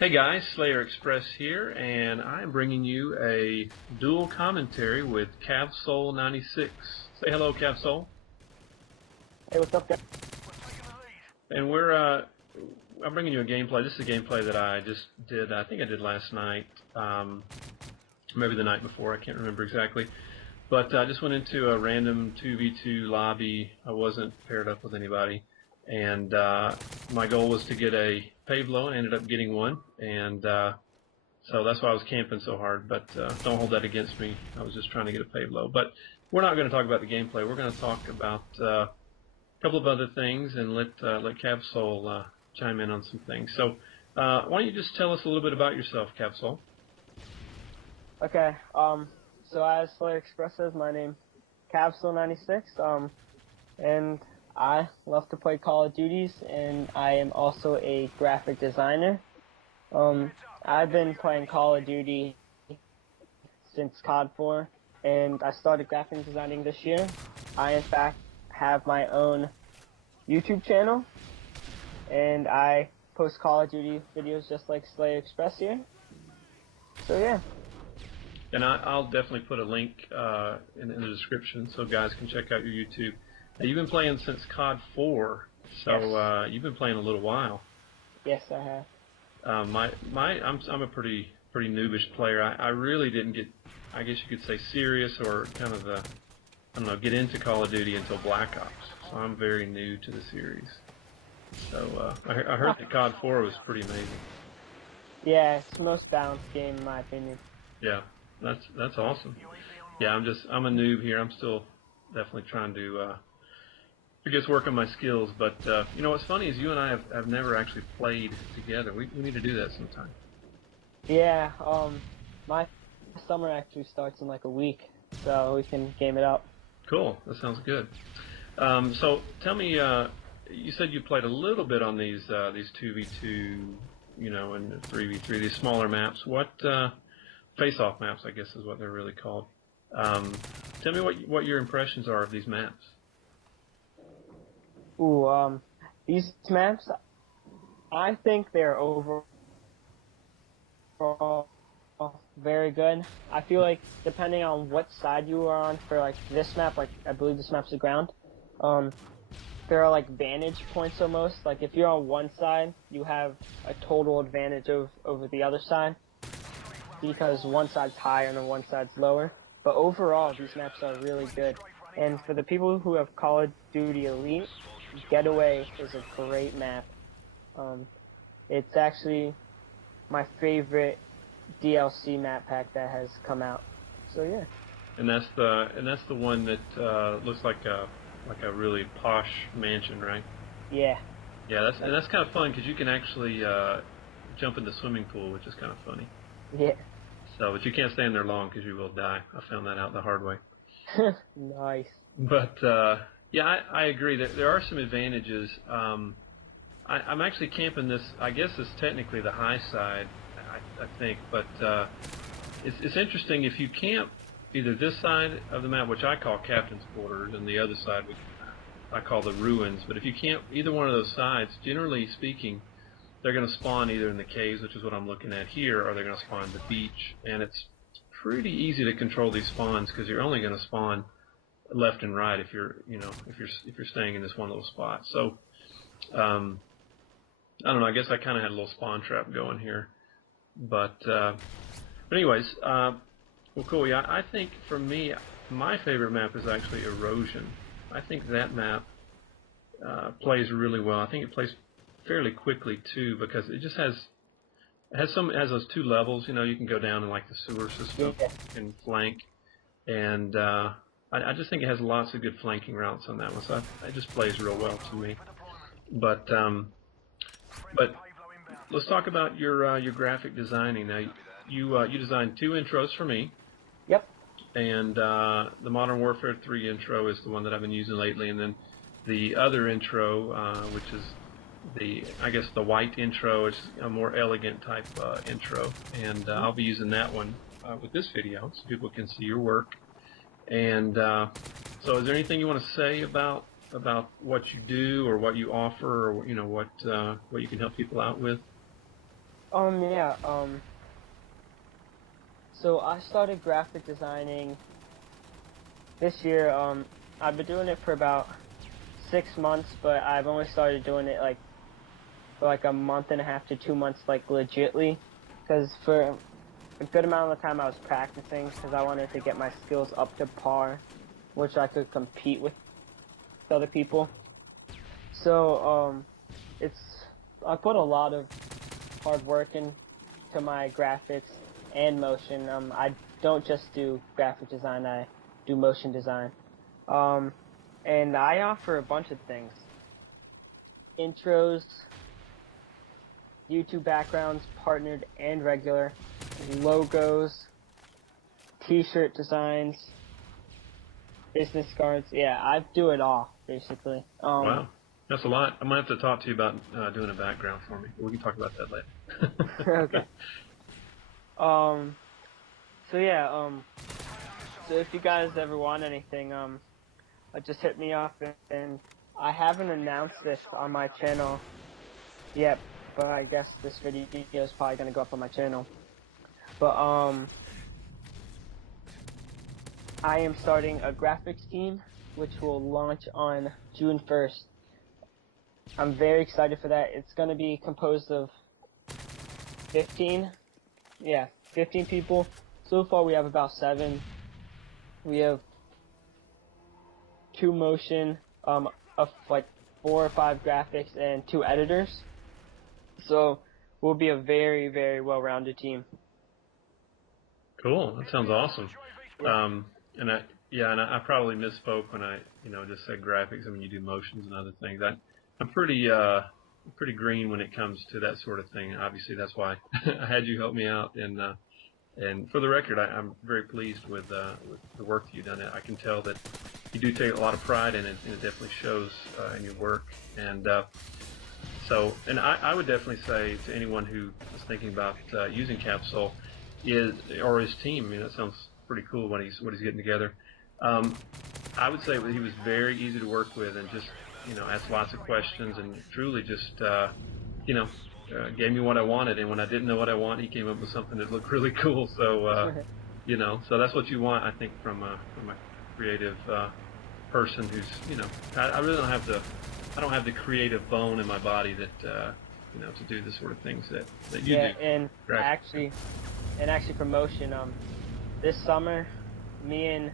Hey guys, Slayer Express here, and I'm bringing you a dual commentary with Kavsol96. Say hello, Kavsol. Hey, what's up, guys? And I'm bringing you a gameplay. This is a gameplay that I just did. I think I did last night, maybe the night before. I can't remember exactly. But I just went into a random 2v2 lobby. I wasn't paired up with anybody, and my goal was to get a Pavlo, and I ended up getting one, and so that's why I was camping so hard. But don't hold that against me. I was just trying to get a Pavlo. But we're not going to talk about the gameplay. We're going to talk about a couple of other things, and let Kavsol chime in on some things. So why don't you just tell us a little bit about yourself, Kavsol? Okay, so as Slayer Express says, my name Kavsol96, and I love to play Call of Duties, and I am also a graphic designer. I've been playing Call of Duty since COD 4, and I started graphic designing this year. I, in fact, have my own YouTube channel, and I post Call of Duty videos just like Slayer Express here. So yeah. And I'll definitely put a link in the description so guys can check out your YouTube. Now, you've been playing since COD 4, so Yes. you've been playing a little while. Yes, I have. I'm a pretty noobish player. I really didn't get, I guess you could say, serious or kind of I don't know, get into Call of Duty until Black Ops. So I'm very new to the series. So I heard that COD 4 was pretty amazing. Yeah, it's the most balanced game in my opinion. Yeah, that's awesome. Yeah, I'm a noob here. I'm still definitely trying to I guess work on my skills. But you know what's funny is you and I have never actually played together. We need to do that sometime. Yeah, my summer actually starts in like a week, so we can game it up. Cool. That sounds good. So tell me, you said you played a little bit on these 2v2, you know, and 3v3, these smaller maps. What face-off maps, I guess, is what they're really called. Tell me what your impressions are of these maps. Ooh, these maps, I think they're overall very good. I feel like depending on what side you are on for like this map, like I believe this map's the ground, there are like vantage points almost. Like if you're on one side, you have a total advantage over the other side, because one side's higher and then one side's lower. But overall, these maps are really good. And for the people who have Call of Duty Elite, Getaway is a great map. It's actually my favorite DLC map pack that has come out. So yeah. And that's the one that looks like a really posh mansion, right? Yeah. Yeah, that's kind of fun because you can actually jump in the swimming pool, which is kind of funny. Yeah. So, but you can't stay in there long because you will die. I found that out the hard way. Nice. But yeah, I agree. There are some advantages. I'm actually camping this. I guess it's technically the high side, I think. But it's interesting if you camp either this side of the map, which I call Captain's Quarters, and the other side, which I call the Ruins. But if you camp either one of those sides, generally speaking, they're going to spawn either in the caves, which is what I'm looking at here, or they're going to spawn at the beach. And it's pretty easy to control these spawns because you're only going to spawn left and right if you're staying in this one little spot. So I don't know. I guess I kind of had a little spawn trap going here, but anyways, well, cool. Yeah, I think for me, my favorite map is actually Erosion. I think that map plays really well. I think it plays fairly quickly too because it just has those two levels. You know, you can go down in like the sewer system and flank, and I just think it has lots of good flanking routes on that one. So it just plays real well to me. But let's talk about your graphic designing. Now you designed 2 intros for me. Yep. And the Modern Warfare 3 intro is the one that I've been using lately, and then the other intro, which is I guess the white intro, is a more elegant type intro, and I'll be using that one with this video so people can see your work. And so, is there anything you want to say about what you do or what you offer, or you know what you can help people out with? Yeah. So I started graphic designing this year. I've been doing it for about 6 months, but I've only started doing it like for like a month and a half to 2 months, like legitly. Because for a good amount of the time I was practicing because I wanted to get my skills up to par, which I could compete with other people. So it's I put a lot of hard work into my graphics and motion. I don't just do graphic design; I do motion design. Um, and I offer a bunch of things: intros, YouTube backgrounds, partnered and regular, logos, T-shirt designs, business cards. Yeah, I do it all basically. Wow, that's a lot. I might have to talk to you about doing a background for me. We can talk about that later. Okay. Um, so yeah, so if you guys ever want anything, just hit me up, and I haven't announced this on my channel yet, but I guess this video is probably gonna go up on my channel. But I am starting a graphics team, which will launch on June 1st. I'm very excited for that. It's gonna be composed of 15, yeah, 15 people. So far we have about 7. We have 2 motion, of like 4 or 5 graphics and 2 editors. So we'll be a very, very well-rounded team. Cool. That sounds awesome. Yeah. And I probably misspoke when I, just said graphics. I mean, you do motions and other things. I'm pretty green when it comes to that sort of thing. Obviously, that's why I had you help me out. And for the record, I'm very pleased with the work that you've done. I can tell that you do take a lot of pride in it, and it definitely shows in your work. And and I would definitely say to anyone who is thinking about using Kavsol or his team. I mean, that sounds pretty cool what he's getting together. Um, I would say that he was very easy to work with, and just asked lots of questions, and truly just gave me what I wanted. And when I didn't know what I wanted, he came up with something that looked really cool. So so that's what you want, I think, from a creative person who's I really I don't have the creative bone in my body that to do the sort of things that you Yeah, do. and Correct. actually promotion. This summer, me and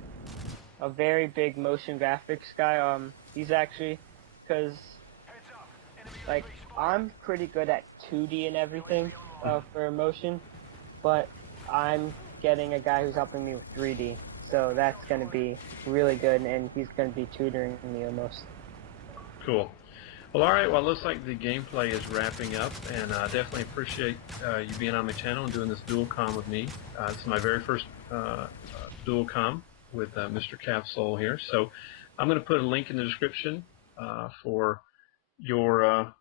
a very big motion graphics guy. He's actually, cause like I'm pretty good at 2D and everything for motion, but I'm getting a guy who's helping me with 3D. So that's gonna be really good, and he's gonna be tutoring me almost. Cool. Well, all right. Well, it looks like the gameplay is wrapping up, and I definitely appreciate you being on my channel and doing this dual com with me. This is my very first dual com with Mr. Kavsol here. So I'm going to put a link in the description for your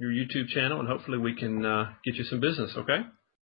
YouTube channel, and hopefully we can get you some business. Okay.